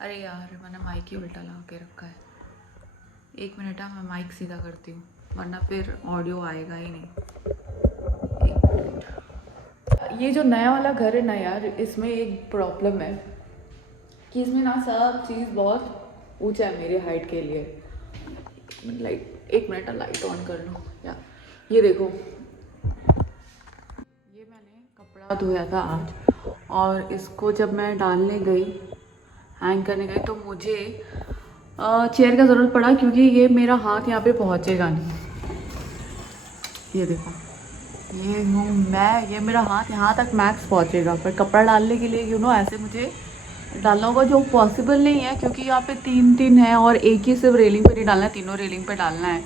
अरे यार मैंने माइक ही उल्टा लगा के रखा है। एक मिनट है, मैं माइक सीधा करती हूँ वरना फिर ऑडियो आएगा ही नहीं। एक मिनट। ये जो नया वाला घर है ना यार, इसमें एक प्रॉब्लम है कि इसमें ना सब चीज़ बहुत ऊंचा है मेरे हाइट के लिए। लाइट, एक मिनट लाइट ऑन कर लो यार। ये देखो, ये मैंने कपड़ा धोया था आज और इसको जब मैं डालने गई, हैंग करने गई, तो मुझे चेयर का ज़रूरत पड़ा क्योंकि ये मेरा हाथ यहाँ पे पहुँचेगा नहीं। ये देखो, ये हूँ मैं, ये मेरा हाथ यहाँ तक मैक्स पहुँचेगा, पर कपड़ा डालने के लिए ऐसे मुझे डालना होगा, जो पॉसिबल नहीं है क्योंकि यहाँ पे तीन तीन है और एक ही सिर्फ रेलिंग पे नहीं डालना है, तीनों रेलिंग पे डालना है,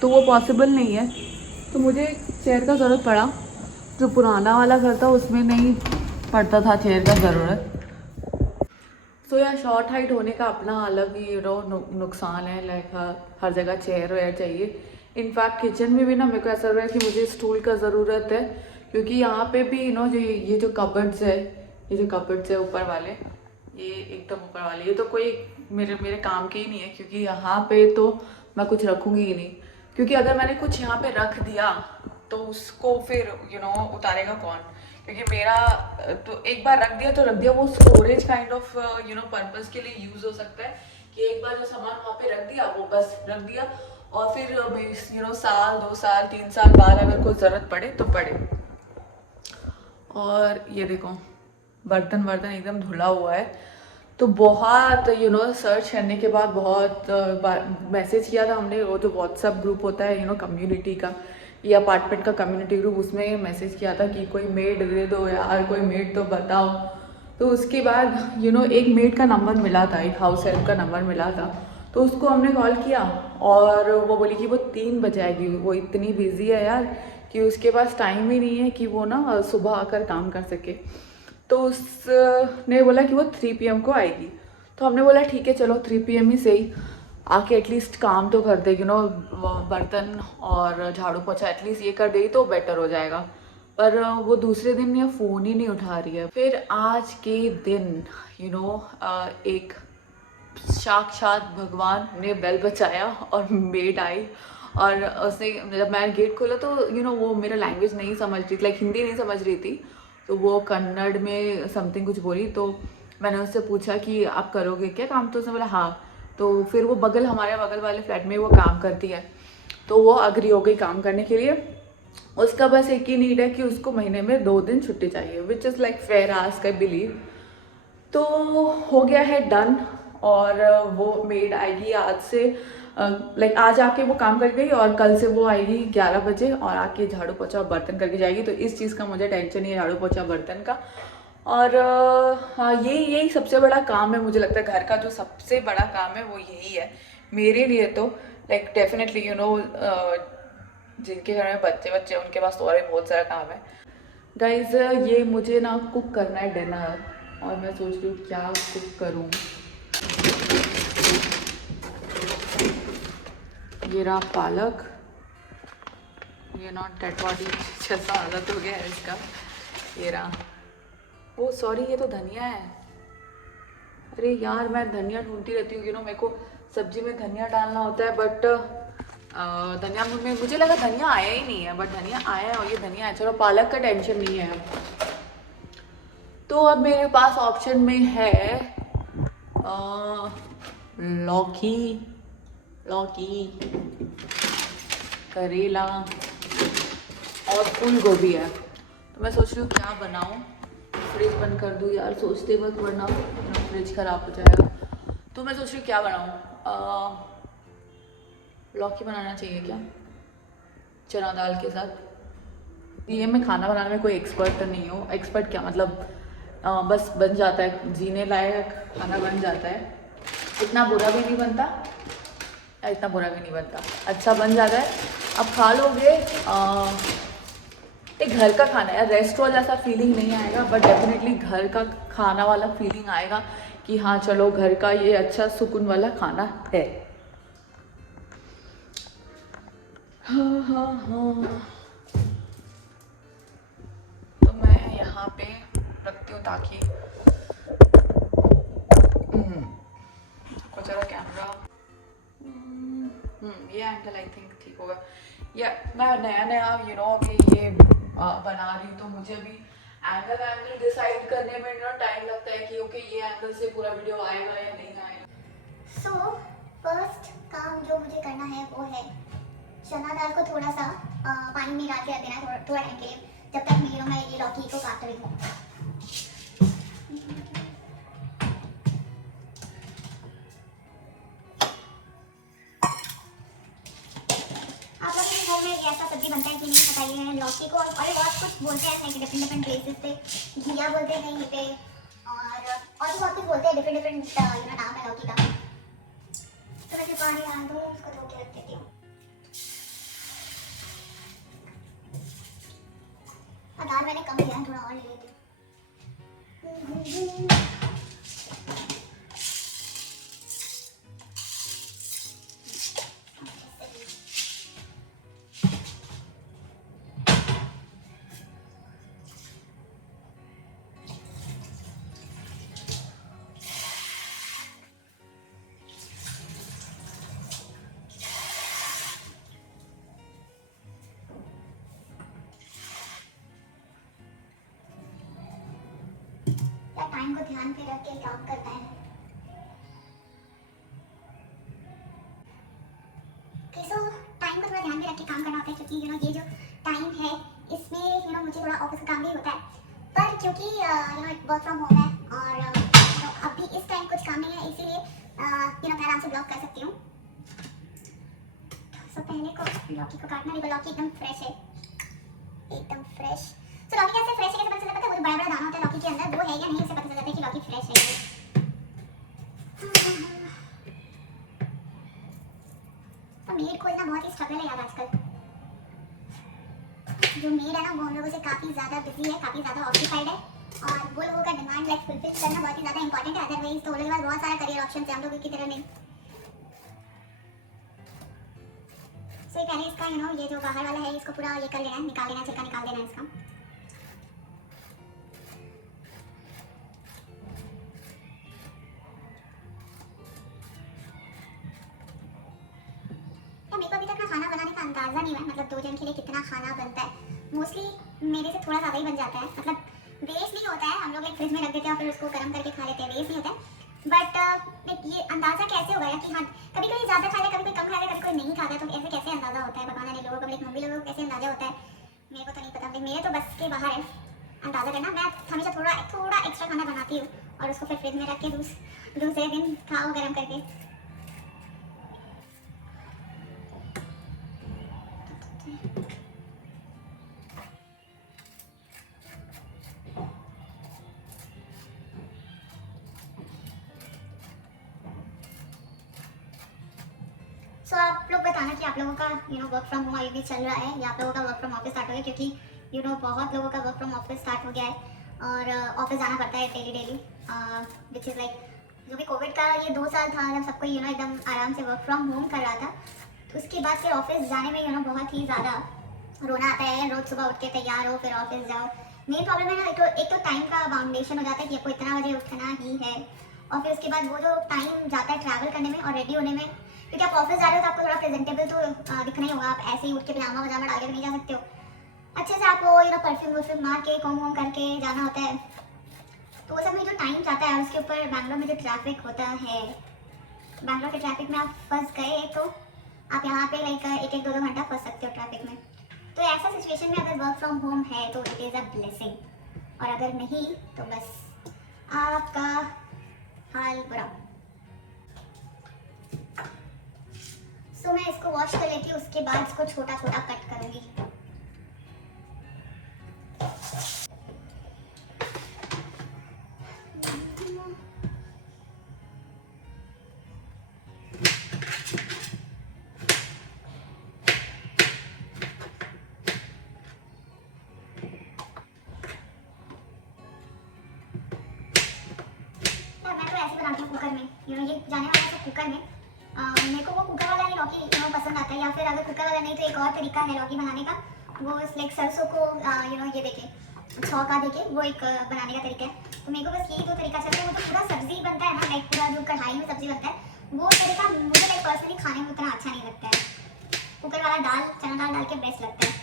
तो वो पॉसिबल नहीं है। तो मुझे चेयर का ज़रूरत पड़ा। जो पुराना वाला घर था उसमें नहीं पड़ता था चेयर का ज़रूरत। सो यार, शॉर्ट हाइट होने का अपना अलग ही नुकसान है। लाइक हर जगह चेयर वेयर चाहिए। इनफैक्ट किचन में भी ना मेरे को ऐसा लग रहा है कि मुझे स्टूल का ज़रूरत है, क्योंकि यहाँ पे भी जो ये जो कबर्ड्स है, ये जो कबर्ड्स है ऊपर वाले, ये एकदम ऊपर वाले, ये तो कोई मेरे मेरे काम के ही नहीं है, क्योंकि यहाँ पे तो मैं कुछ रखूँगी ही नहीं। क्योंकि अगर मैंने कुछ यहाँ पे रख दिया तो उसको फिर उतारेगा कौन? क्योंकि मेरा तो एक बार रख दिया तो रख दिया, वो स्टोरेज काइंड ऑफ पर्पस के लिए यूज हो सकता है कि एक बार जो सामान वहाँ पे रख दिया वो बस रख दिया, और फिर साल 2 साल 3 साल बाद अगर कोई ज़रूरत पड़े तो पड़े। और ये देखो, बर्तन वर्तन एकदम धुला हुआ है। तो बहुत सर्च करने के बाद बहुत मैसेज किया था हमने, वो जो व्हाट्सएप ग्रुप होता है कम्युनिटी का, ये अपार्टमेंट का कम्युनिटी ग्रुप, उसमें मैसेज किया था कि कोई मेड दे दो यार, कोई मेड तो बताओ। तो उसके बाद एक मेड का नंबर मिला था, एक हाउस हेल्प का नंबर मिला था, तो उसको हमने कॉल किया और वो बोली कि वो 3 बजे आएगी। वो इतनी बिजी है यार कि उसके पास टाइम ही नहीं है कि वो ना सुबह आकर काम कर सके। तो उसने बोला कि वो 3 PM को आएगी। तो हमने बोला ठीक है चलो 3 PM ही सही, आके एटलीस्ट काम तो कर देगी, बर्तन और झाड़ू पोछा एटलीस्ट ये कर देगी तो बेटर हो जाएगा। पर वो दूसरे दिन ये फ़ोन ही नहीं उठा रही है। फिर आज के दिन एक साक्षात भगवान ने बेल बचाया और मेड आई, और उसने जब मैं गेट खोला तो वो मेरा लैंग्वेज नहीं समझ रही थी, लाइक हिंदी नहीं समझ रही थी, तो वो कन्नड़ में समथिंग कुछ बोली। तो मैंने उससे पूछा कि आप करोगे क्या काम, तो उसने बोला हाँ। तो फिर वो हमारे बगल वाले फ्लैट में वो काम करती है, तो वो अग्री हो गई काम करने के लिए। उसका बस एक ही नीड है कि उसको महीने में 2 दिन छुट्टी चाहिए, which is like fair ask I believe. तो हो गया है डन, और वो मेड आएगी आज से, लाइक आज आके वो काम कर गई और कल से वो आएगी 11 बजे और आके झाड़ू पोछा और बर्तन करके जाएगी। तो इस चीज़ का मुझे टेंशन नहीं है, झाड़ू पोछा बर्तन का। और हाँ, यही सबसे बड़ा काम है, मुझे लगता है घर का जो सबसे बड़ा काम है वो यही है मेरे लिए। तो लाइक डेफिनेटली जिनके घर में बच्चे बच्चे उनके पास तो और भी बहुत सारा काम है। गाइज, ये मुझे ना कुक करना है डिनर, और मैं सोच रही हूँ क्या कुक करूँ। ये रहा पालक, ये नॉट डेड बॉडी जैसा हालत हो गया है इसका। ये रहा, ओ सॉरी, ये तो धनिया है। अरे यार, मैं धनिया ढूंढती रहती हूँ, मेरे को सब्जी में धनिया डालना होता है, बट धनिया में मुझे लगा धनिया आया ही नहीं है, बट धनिया आया है, और ये धनिया है। चलो पालक का टेंशन नहीं है। तो अब मेरे पास ऑप्शन में है लौकी, करेला और फूल गोभी है। तो मैं सोच रही हूँ क्या बनाऊँ। फ्रिज बंद कर दूँ यार सोचते वक्त, वरना फ्रिज खराब हो जाएगा। तो मैं सोच रही हूँ क्या बनाऊँ। लौकी बनाना चाहिए क्या चना दाल के साथ? ये मैं खाना बनाने में कोई एक्सपर्ट नहीं हूँ। एक्सपर्ट क्या मतलब, बस बन जाता है, जीने लायक खाना बन जाता है। इतना बुरा भी नहीं बनता, इतना बुरा भी नहीं बनता, अच्छा बन जाता है। अब खा लोगे। एक घर का खाना है, रेस्टोरेंट जैसा फीलिंग नहीं आएगा, बट डेफिनेटली घर का खाना वाला फीलिंग आएगा कि हाँ चलो घर का ये अच्छा सुकून वाला खाना है। हाँ हाँ हाँ। तो मैं यहाँ पे रखती हूँ ताकि ये एंगल आई थिंक ठीक होगा। या मैं नया नया अभी ये बना रही हूँ, तो मुझे अभी एंगल डिसाइड करने में टाइम लगता है कि ओके ये एंगल से पूरा वीडियो आएगा या नहीं आएगा। सो फर्स्ट काम जो मुझे करना है वो है चना दाल को थोड़ा सा पानी में डाल के रख देना है थोड़ा टाइम के लिए, जब तक मैं ये लौकी को काट रही हूँ। आप लोग के घर में ऐसा सब्जी बनता है कि नहीं बताइए। लौकी को और बहुत कुछ बोलते हैं डिफरेंट प्लेसेस पे, घिया बोलते हैं कहीं पे, और भी बहुत कुछ बोलते हैं डिफरेंट नाम है लौकी का। तो मैं पानी डाल दूँ, उसको धो के रख देती हूँ। दाल मैंने कम लिया है, थोड़ा और ले लेती हूँ। टाइम को ध्यान पे रख के काम करना है। सो टाइम को थोड़ा ध्यान में रख के काम करना होता है, क्योंकि ये जो टाइम है इसमें मुझे थोड़ा ऑफिस का काम भी होता है, पर क्योंकि वर्क फ्रॉम होम है और अभी इस टाइम कुछ काम नहीं है, इसीलिए मैं आराम से ब्लॉग कर सकती हूँ। सो पहले को लौकी को काटना, देखो लौकी एकदम फ्रेश है, एकदम फ्रेश। तो लौकी कैसे फ्रेश है, कैसे पता चलता है? वो जो बड़ा बड़ा दाना होता है लौकी के अंदर, वो है या नहीं, उससे पता चल जाता है कि लौकी फ्रेश है। तो मेड को इतना बहुत ही स्ट्रगल है यार आजकल। जो मेड है ना वो हम लोगों से काफ़ी ज़्यादा बिजी है, काफ़ी ज़्यादा ऑक्यूपाइड है, और वो लोगों का डिमांड लाइक फुलफिल करना बहुत ही ज़्यादा इंपॉर्टेंट है। अदरवाइज तो वो लोगों के पास बहुत सारा करियर ऑप्शन है, हम लोगों की तरह नहीं। सो पहले इसका ये जो बाहर वाला है इसको पूरा ये कर लेना है, निकाल लेना, छिलका निकाल देना है इसका। मेरे को अभी तक ना खाना बनाने का अंदाज़ा नहीं है, मतलब 2 जन के लिए कितना खाना बनता है। मोस्टली मेरे से थोड़ा ज़्यादा ही बन जाता है, मतलब वेस्ट नहीं होता है, हम लोग एक फ्रिज में रख देते हैं और फिर उसको गर्म करके खा लेते हैं, वेस्ट नहीं होता है। बट ये अंदाज़ा कैसे होगा कि हाँ कभी कोई ज़्यादा खा ले, कभी कोई कम खा ले, कभी कोई नहीं खाता है, तो ऐसे कैसे अंदाज़ा होता है? भगवान ने लोगों को, मम्मी लोगों को कैसे अंदाज़ा होता है, मेरे को तो नहीं पता। मेरे तो बस के बाहर है अंदाज़ा करना। मैं हमेशा थोड़ा एक्स्ट्रा खाना बनाती हूँ और उसको फिर फ्रिज में रख के दूसरे दिन खाओ गर्म करके। सो आप लोग बताना कि आप लोगों का वर्क फ्रॉम होम अभी भी चल रहा है या आप लोगों का वर्क फ्रॉम ऑफिस स्टार्ट हो गया, क्योंकि बहुत लोगों का वर्क फ्रॉम ऑफिस स्टार्ट हो गया है और ऑफिस जाना पड़ता है डेली, विच इज़ लाइक जो भी कोविड का ये 2 साल था जब सबको एकदम आराम से वर्क फ्रॉम होम कर रहा था, तो उसके बाद फिर ऑफिस जाने में बहुत ही ज़्यादा रोना आता है। रोज़ सुबह उठ के तैयार हो फिर ऑफिस जाओ। मेन प्रॉब्लम है ना, एक तो टाइम का बाउंडेशन हो जाता है कि आपको इतना बजे उठना ही है, और फिर उसके बाद वो जो टाइम जाता है ट्रैवल करने में और रेडी होने में, क्योंकि आप ऑफिस जा रहे हो तो आपको थोड़ा प्रेजेंटेबल तो दिखना ही होगा। आप ऐसे ही उठ के पजामा वजामा डाल के नहीं जा सकते हो, अच्छे से आपको परफ्यूम वर्फ्यूम मार के कॉम वॉम करके जाना होता है। तो वो सब में जो टाइम जाता है, उसके ऊपर बैंगलोर में जो ट्रैफिक होता है, बैंगलोर के ट्रैफिक में आप फंस गए तो आप यहाँ पे लाइक 1-1, 2-2 घंटा फंस सकते हो ट्रैफिक में। तो ऐसा सिचुएशन में अगर वर्क फ्रॉम होम है तो इट इज़ अ ब्लेसिंग, और अगर नहीं तो बस आपका हाल बुरा। सो मैं इसको वॉश कर लेती हूँ, उसके बाद इसको छोटा छोटा कट करूँगी। कुकर में ये जाने वाला है कुकर में। मेरे को वो कुकर वाला ही लौकी पसंद आता है, या फिर अगर कुकर वाला नहीं तो एक और तरीका है लौकी बनाने का, वो लाइक सरसों को ये देके छौंका देके वो एक बनाने का तरीका है। तो मेरे को बस यही 2 तरीका चलता है। वो तो पूरा सब्जी बनता है ना, लाइक पूरा जो कढ़ाई में सब्जी बनता है, वो तरीका मुझे लाइक पर्सनली खाने में उतना अच्छा नहीं लगता है। कुकर वाला दाल चना दाल डाल के बेस्ट लगता है।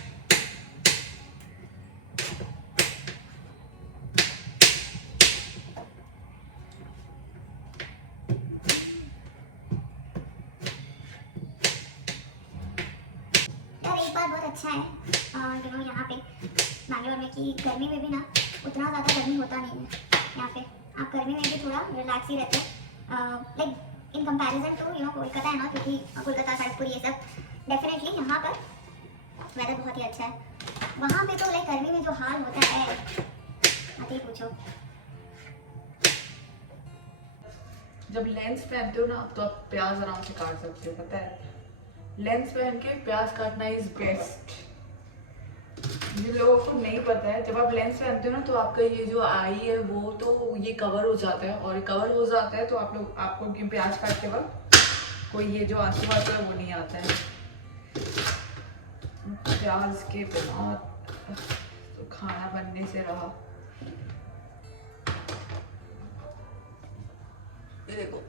यार एक बात बहुत अच्छा है यहाँ पे बैंगलोर में कि गर्मी में भी ना उतना ज़्यादा गर्मी होता नहीं है यहाँ पे। आप गर्मी में भी थोड़ा रिलैक्स ही रहते हैं like in comparison to Kolkata है ना, क्योंकि कोलकाता खड़गपुर ये सब डेफिनेटली यहाँ पर वेदर बहुत ही अच्छा है। वहाँ पे तो लाइक गर्मी में जो हाल होता है मत ही पूछो। जब लेंस पहनते हो ना तो आप प्याज आराम से काट सकते हो, पता है। लेंस पहन के प्याज काटना इज बेस्ट। जिन लोगों को नहीं पता है, जब आप लेंस पहनते हो ना तो आपका ये जो आई है वो तो ये कवर हो जाता है, और कवर हो जाता है तो आपको प्याज काटते वक्त कोई ये जो आंसू आता है वो नहीं आता है। प्याज के बिना तो खाना बनने से रहा। ये देखो,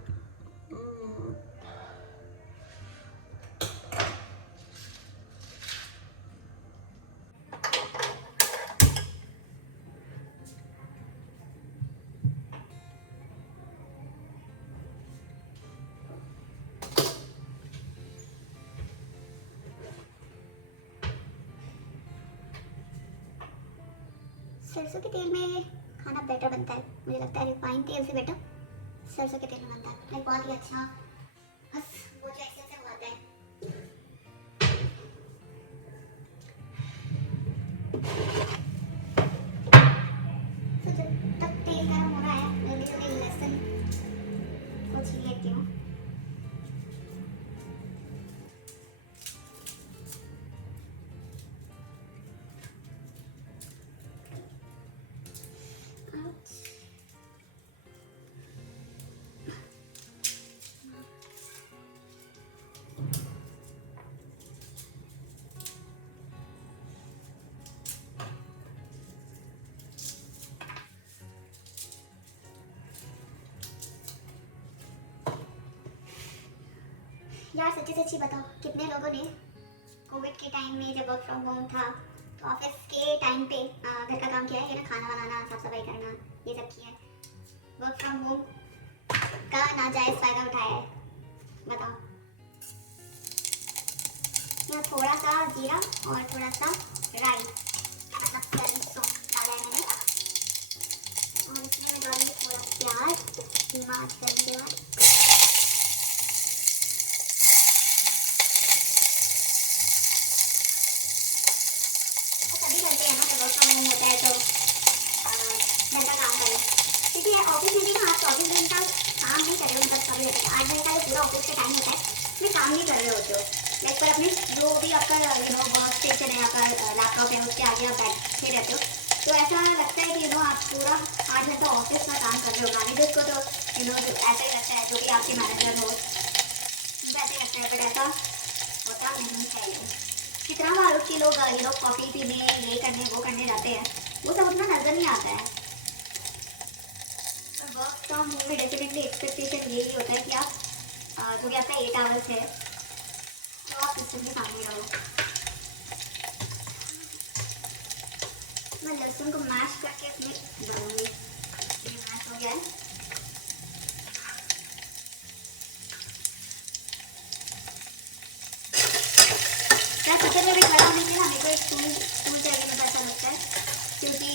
सरसों के तेल में खाना बेटर बनता है, मुझे लगता है रिफाइन तेल से बेटर सरसों के तेल में बनता है। लाइक बहुत ही अच्छा, बस वो जो एसेंस है वो आता है। तो जब तक तेल गर्म हो रहा है जल्दी जल्दी लहसुन को छील लेती हूँ। यार सच्ची सच्ची बताओ, कितने लोगों ने कोविड के टाइम में जब वर्क फ्रॉम होम था तो ऑफिस के टाइम पे घर का काम किया है ना, खाना बनाना, साफ सफाई करना, ये सब किया है। वर्क फ्रॉम होम का नाजायज फायदा उठाया है, बताओ। यहाँ थोड़ा सा जीरा और थोड़ा सा राई मतलब सरसों डाला है मैंने, और इसमें मैं डालूंगी थोड़ा प्याज धीमा आंच करने के बाद। करते हैं ना जब वर्क फ्रॉम होम होता है तो घर का काम करें, क्योंकि ऑफिस में भी ना आप 24 घंटा काम नहीं कर रहे हो, मतलब कभी 8 घंटा जो पूरा ऑफिस का टाइम होता है उसमें काम नहीं कर रहे होते हो। लाइक पर अपने जो भी आपका वर्क स्टेशन है, आपका लैपटॉप है, उसके आगे आप बैठे रहते हो, तो ऐसा लगता है कि आप पूरा 8 घंटा ऑफिस का काम कर रहे हो। मैनेजर्स को तो ऐसा ही लगता है, जो भी आपके मैनेजर हो वैसे ही लगता है, बट ऐसा होता नहीं है। कितना बार उसके लोग कॉफ़ी पीने, ये करने वो करने जाते हैं, वो सब उतना नज़र नहीं आता है। वर्क फ्रॉम होम में डेफिनेटली एक्सपेक्टेशन यही होता है कि आप जो भी आपका 8 आवर्स है तो आप सिस्टम के सामने रहो। मैं लहसुन को मैश करके इसमें डालूंगी। ये मैश हो गया है। मैं किचन में भी खड़ा होने से ना मेरे को एक स्टूल चाहिए, मुझे अच्छा लगता है, क्योंकि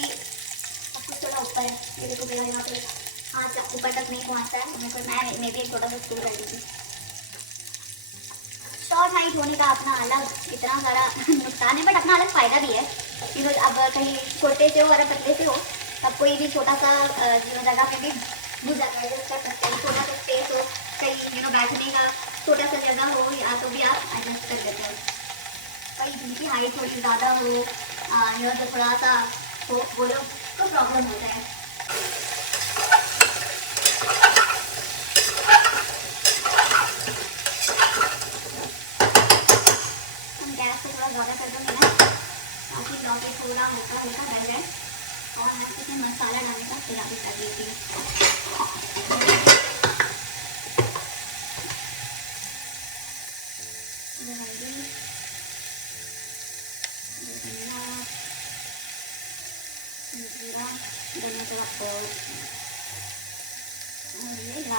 सब कुछ थोड़ा ऊपर है। मेरे को मेरा यहाँ पे हाथ ऊपर तक नहीं पहुँचता है, मेरे को मैं भी एक छोटा सा स्टूल कर लीजिए। शॉर्ट हाइट होने का अपना अलग इतना सारा नुकसान है, बट अपना अलग फ़ायदा भी है। अब कहीं छोटे से हो और पतले से हो, तब कोई भी छोटा सा जगह पे भी घुस जाता है, एडजस्ट कर सकते हैं। छोटा सा स्पेस हो, कहीं बैठने का छोटा सा जगह हो, या तो भी आप एडजस्ट कर देते हो। कहीं जिनकी हाइट थोड़ी ज़्यादा हो तो थोड़ा सा हो, वो लोग को प्रॉब्लम होता है। हम गैस को थोड़ा ज़्यादा कर देंगे ना, ताकि लौकी थोड़ा हल्का हल्का रह जाए, और मैं इसमें मसाला डालने का तैयारी कर लेती हूँ।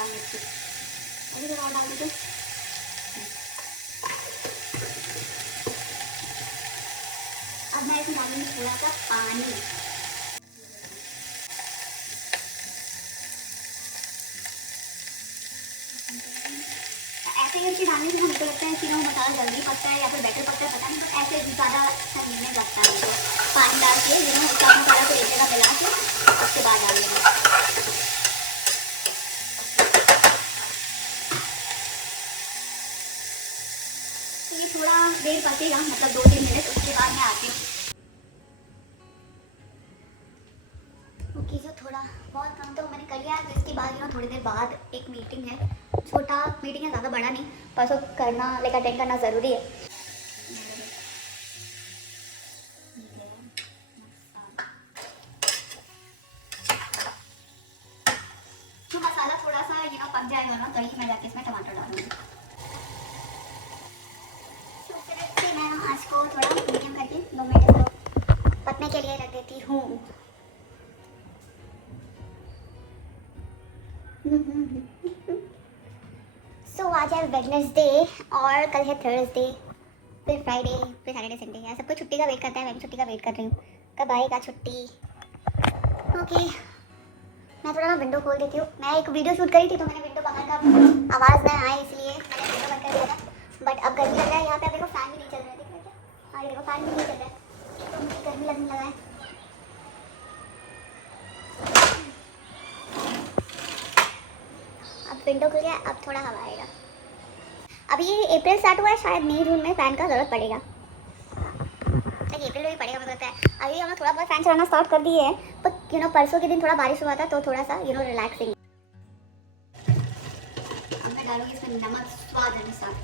लाल मिर्ची अभी थोड़ा और डाल दीजिए। अब मैं इसमें डालूंगी थोड़ा सा पानी। ऐसे मिर्ची डालने से हमको लगता है कि वो मसाला जल्दी पकता है या फिर बेटर पकता है, पता नहीं, बट ऐसे ज़्यादा अच्छा नहीं लगता है। तो पानी डाल के उसका मसाला को एक जगह मिला के उसके बाद डालिएगा। तो ये थोड़ा देर पकेगा, मतलब 2-3 मिनट, उसके बाद मैं आती हूँ। ओके, जो थोड़ा बहुत काम तो मैंने कर लिया है। तो इसके बाद थोड़ी देर बाद एक मीटिंग है, छोटा मीटिंग है, ज़्यादा बड़ा नहीं, परसों करना लाइक अटेंड करना ज़रूरी है। तो मसाला थोड़ा सा पक जाएगा ना, तभी मैं जाके इसमें टमाटर डालूंगी। तो फिर मैं आज को थोड़ा मीडियम करके 2 मिनट पकने के लिए रख देती हूँ। सो आज है वेडनेसडे और कल है थर्सडे, फिर फ्राइडे, फिर सैटरडे, संडे है। सबको छुट्टी का वेट करता है, मैं भी छुट्टी का वेट कर रही हूँ, कब आएगा छुट्टी। ओके, मैं थोड़ा ना विंडो खोल देती हूँ। मैं एक वीडियो शूट करी थी तो मैंने विंडो बंद कर, आवाज़ ना आए इसलिए मैंने विंडो बंद कर दिया था। बट अब गर्मी लग रहा है यहाँ पे। अब देखो फैन भी नहीं चल रहा है, देख रहे क्या? हाँ, ये देखो फैन भी नहीं चल रहा है, तो मुझे गर्मी लगने लगा है। अब विंडो खुल गया, अब थोड़ा हवा आएगा। अभी ये अप्रैल स्टार्ट हुआ है, शायद मई जून में फ़ैन का ज़रूरत पड़ेगा, लेकिन अप्रैल में भी पड़ेगा मुझे लगता है। अभी हम थोड़ा बहुत फ़ैन चलाना स्टार्ट कर दिए हैं, पर परसों के दिन थोड़ा बारिश हुआ था तो थोड़ा सा रिलैक्सिंग। अब मैं डालूंगी इसमें नमक स्वाद अनुसार।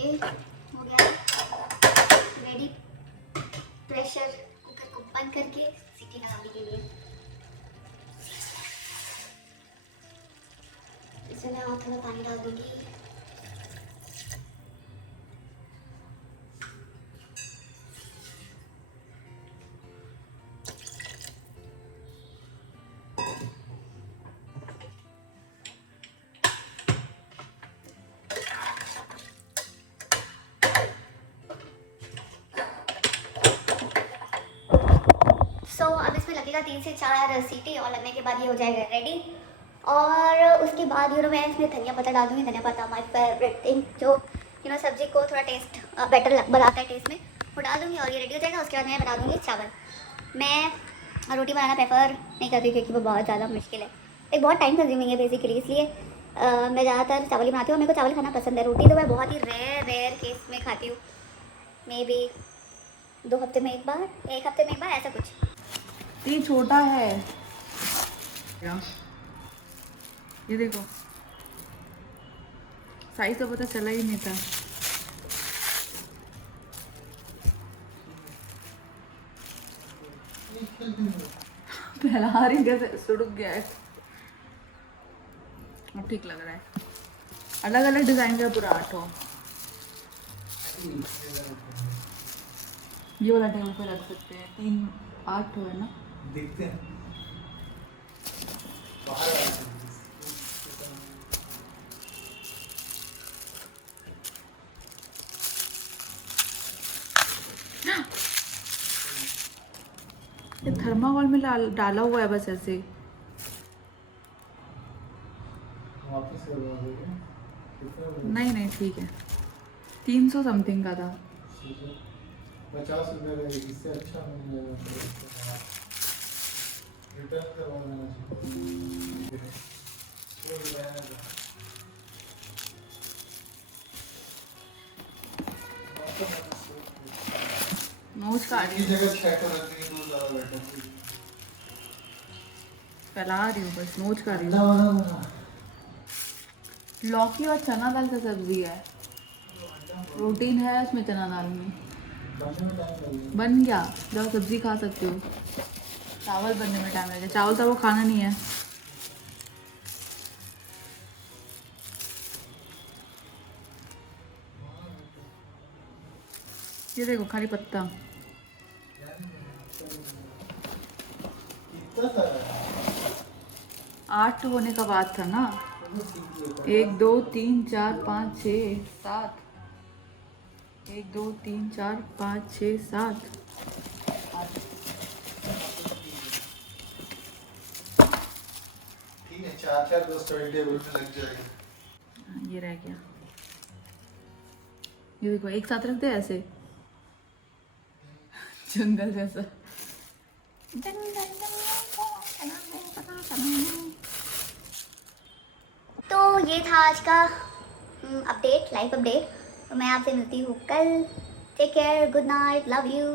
ये हो गया रेडी, प्रेशर कुकर को बंद करके सीटी लगाने के लिए। इसमें मैं और थोड़ा पानी डाल दूंगी। अब इसमें लगेगा 3 से 4 सीटी और लगने के बाद ये हो जाएगा रेडी। और उसके बाद मैं इसमें धनिया पत्ता डाल दूँगी। धनिया पत्ता माय फेवरेट थिंग, जो सब्जी को थोड़ा टेस्ट बेटर बनाता है टेस्ट में, वो डाल दूँगी और ये रेडी हो जाएगा। उसके बाद मैं बना दूँगी चावल। मैं रोटी बनाना प्रेफर नहीं करती क्योंकि वो बहुत ज़्यादा मुश्किल है, एक बहुत टाइम कंज्यूमिंग है बेसिकली, इसलिए मैं ज़्यादातर चावल ही बनाती हूँ। मेरे को चावल खाना पसंद है। रोटी तो मैं बहुत ही रेयर केस में खाती हूँ, मे बी 2 हफ्ते में एक बार, 1 हफ्ते में एक बार, ऐसा कुछ। ये छोटा है, ये देखो साइज तो पता चला ही नहीं था। पहला रही कैसे सुड़क गया है। अब ठीक लग रहा है। अलग अलग डिजाइन का पूरा 8 हो। ये वाला टेबल पे रख सकते हैं, 3 8 हो है ना, देखते हैं। ये थर्माकोल में डाला हुआ है बस ऐसे। वापस करवा दोगे? नहीं नहीं ठीक है, 300 समथिंग का था। 50 रुपये का, इससे अच्छा मिल जाएगा। रिटर्न करवा देना चाहिए। नोच का की जगह 6 कर रखी तो ज़्यादा बेटर। फैला रही हूँ बस, नोच कर रही हूँ। लौकी और चना दाल का सब्जी है, प्रोटीन है उसमें चना दाल में। बन गया, जाओ सब्जी खा सकते हो। चावल बनने में टाइम लगेगा, चावल तो वो खाना नहीं है। ये देखो खाली पत्ता। कितना सारा है? 8 होने का बात था ना। 1 2 3 4 5 6 7। 1 2 3 4 5 6 7 ठीक है, चार चार दो स्टडी टेबल में लग जाएगा। ये रह गया। ये देखो एक साथ रख दे ऐसे, जंगल जैसा। तो ये था आज का अपडेट, लाइव अपडेट। तो मैं आपसे मिलती हूँ कल। Take care, good night, love you.